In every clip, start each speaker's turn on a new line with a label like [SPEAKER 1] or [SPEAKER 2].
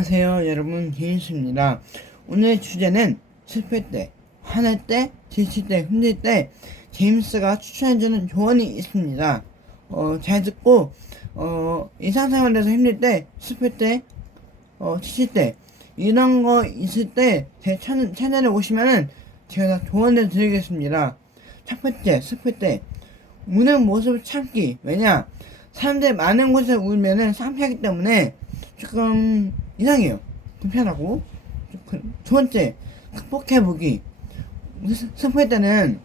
[SPEAKER 1] 안녕하세요 여러분. 기인수입니다. 오늘 주제는 슬플 때, 화낼 때, 지칠 때, 힘들 때 제임스가 추천해주는 조언이 있습니다. 어, 잘 듣고 어, 일상생활에서 힘들 때, 슬플 때, 어, 지칠 때 이런 거 있을 때 제 채널에 오시면은 제가 다 조언을 드리겠습니다. 첫 번째 슬플 때 우는 모습을 참기. 왜냐? 사람들 많은 곳에 울면은 창피하기 때문에 조금 이상해요. 불편하고. 그- 두 번째, 극복해보기. 스- 스포일 때는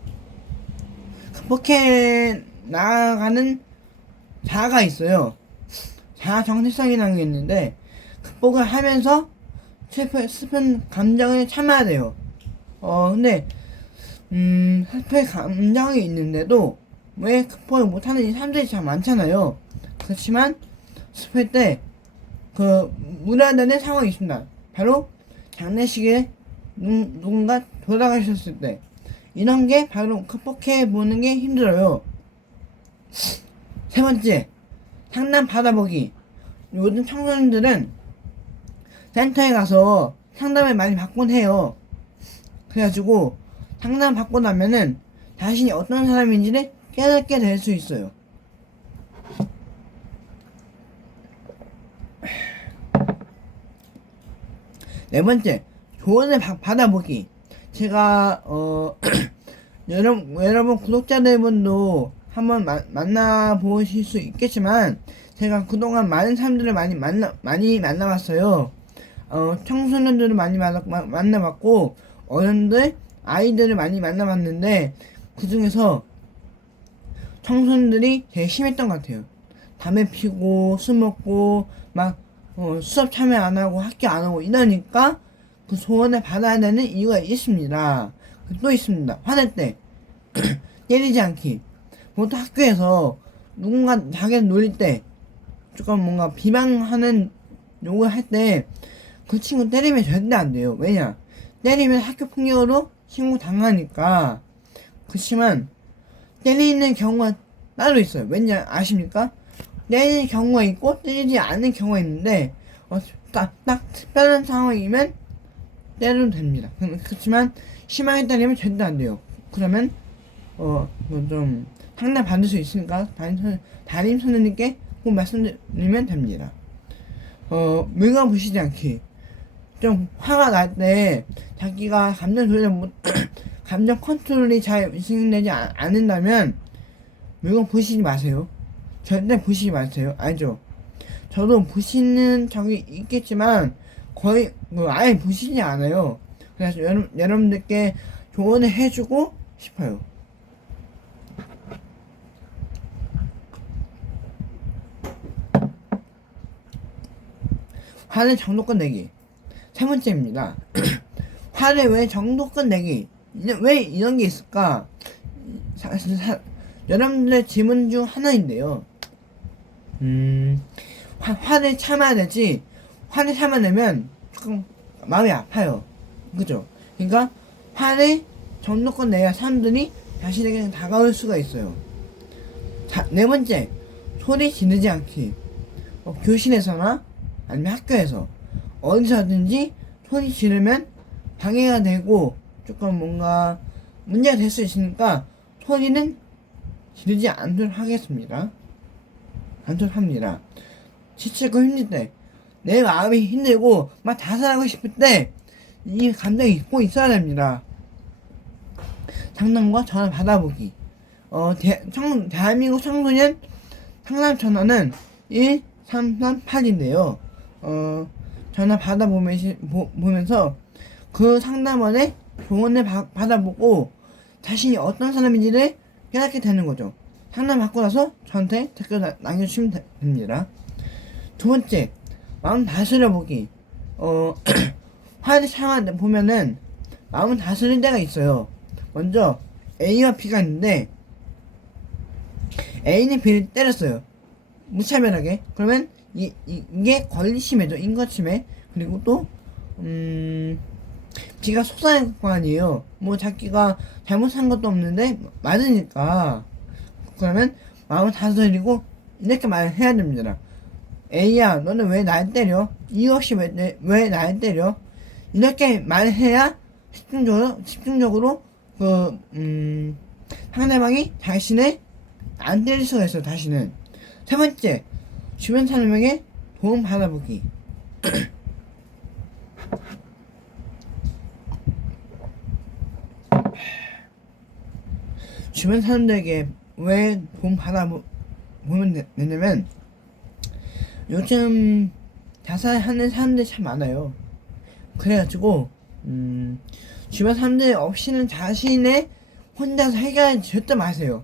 [SPEAKER 1] 극복해 나가는 자아가 있어요. 자아 정체성이라는 게 있는데, 극복을 하면서 슬픈, 슬픈 감정을 참아야 돼요. 어, 근데, 음, 슬픈 감정이 있는데도 왜 극복을 못하는 사람들이 참 많잖아요. 그렇지만, 슬플 때, 그 무난하는 상황이 있습니다. 바로 장례식에 누, 누군가 돌아가셨을 때 이런 게 바로 극복해 보는 게 힘들어요. 세 번째 상담 받아보기. 요즘 청소년들은 센터에 가서 상담을 많이 받곤 해요. 그래가지고 상담 받고 나면은 자신이 어떤 사람인지를 깨닫게 될 수 있어요. 네 번째, 조언을 받- 받아보기. 제가, 어, 여러분, 여러분 구독자들분도 한번 마- 만나보실 수 있겠지만, 제가 그동안 많은 사람들을 많이 만나, 많이 만나봤어요. 어, 청소년들을 많이 만나, 마- 만나봤고, 어른들, 아이들을 많이 만나봤는데, 그 중에서 청소년들이 제일 심했던 것 같아요. 담배 피고, 술 먹고, 막, 어, 수업 참여 안 하고 학교 안 오고 이러니까 그 소원을 받아야 되는 이유가 있습니다. 그또 있습니다. 화낼 때 때리지 않기. 보통 학교에서 누군가 자기를 놀릴 때 조금 뭔가 비방하는 욕을 할 때 그 친구 때리면 절대 안 돼요. 왜냐? 때리면 학교 폭력으로 신고 당하니까. 그렇지만 때리는 경우가 따로 있어요. 왜냐 아십니까? 때리는 경우가 있고 때리지 않는 경우가 있는데 어, 딱, 딱 특별한 상황이면 때려도 됩니다. 그- 그렇지만 심하게 때리면 절대 안 돼요. 그러면 어좀 상담 받을 수 있으니까 담임 선 담임 선생님께 꼭 말씀드리면 됩니다. 어 물건 부시지 않기. 좀 화가 날 때 자기가 감정 조절 못 감정 컨트롤이 잘 진행되지 않- 않는다면 물건 부시지 마세요. 절대 부시지 마세요. 알죠? 저도 부시는 적이 있겠지만 거의 뭐 아예 부시지 않아요. 그래서 여러분, 여러분들께 조언을 해주고 싶어요. 화를 정도껏 내기. 세 번째입니다. 화를 왜 정도껏 내기? 왜 이런 게 있을까? 사, 사, 여러분들의 질문 중 하나인데요. 음, 화, 화를 참아야 되지, 화를 참아내면 조금 마음이 아파요. 그죠? 그러니까, 화를 정도껏 내야 사람들이 자신에게 다가올 수가 있어요. 자, 네 번째, 소리 지르지 않기. 어, 교실에서나 아니면 학교에서 어디서든지 소리 지르면 방해가 되고 조금 뭔가 문제가 될 수 있으니까 소리는 지르지 않도록 하겠습니다. 않도록 합니다. 지치고 힘들 때, 내 마음이 힘들고 막 자살하고 싶을 때 이 감정이 있고 있어야 됩니다. 상담과 전화 받아보기. 어, 대, 청, 대한민국 청소년 상담 전화는 1338인데요. 어, 전화 받아보면서, 그 상담원의 조언을 바- 받아보고 자신이 어떤 사람인지를 깨닫게 되는 거죠. 상담 받고 나서 저한테 댓글 나- 남겨주시면 되- 됩니다. 두 번째, 마음 다스려 보기. 어, 화를 참아 보면은 마음을 다스릴 때가 있어요. 먼저 A와 B가 있는데 A는 B를 때렸어요. 무차별하게. 그러면 이, 이, 이게 권리침해죠. 인거침해. 그리고 또 음, 지가 속상할 거 아니에요. 뭐 자기가 잘못한 것도 없는데 맞으니까 그러면 마음을 다스리고 이렇게 말해야 됩니다. A야 너는 왜 날 때려? 이유 없이 왜, 내- 왜날 때려? 이렇게 말해야 집중적으로 집중적으로 그 음, 상대방이 자신을 안 때릴 수가 있어 다시는 세 번째 주변 사람에게 도움 받아보기 주변 사람들에게 왜 도움 받아보면 되- 되냐면 요즘 자살하는 사람들이 참 많아요. 그래가지고 음, 주변 사람들 없이는 자신의 혼자서 해결 절대 마세요.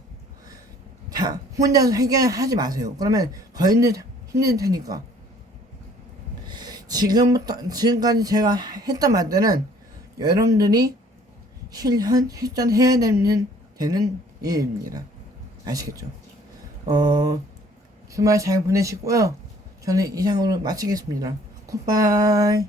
[SPEAKER 1] 자, 혼자서 해결하지 마세요. 그러면 더 힘들, 힘들 테니까. 지금부터, 지금까지 제가 했던 말들은 여러분들이 실현, 실전해야 되는, 되는 일입니다. 아시겠죠? 어, 주말 잘 보내시고요. 저는 이상으로 마치겠습니다. 굿바이.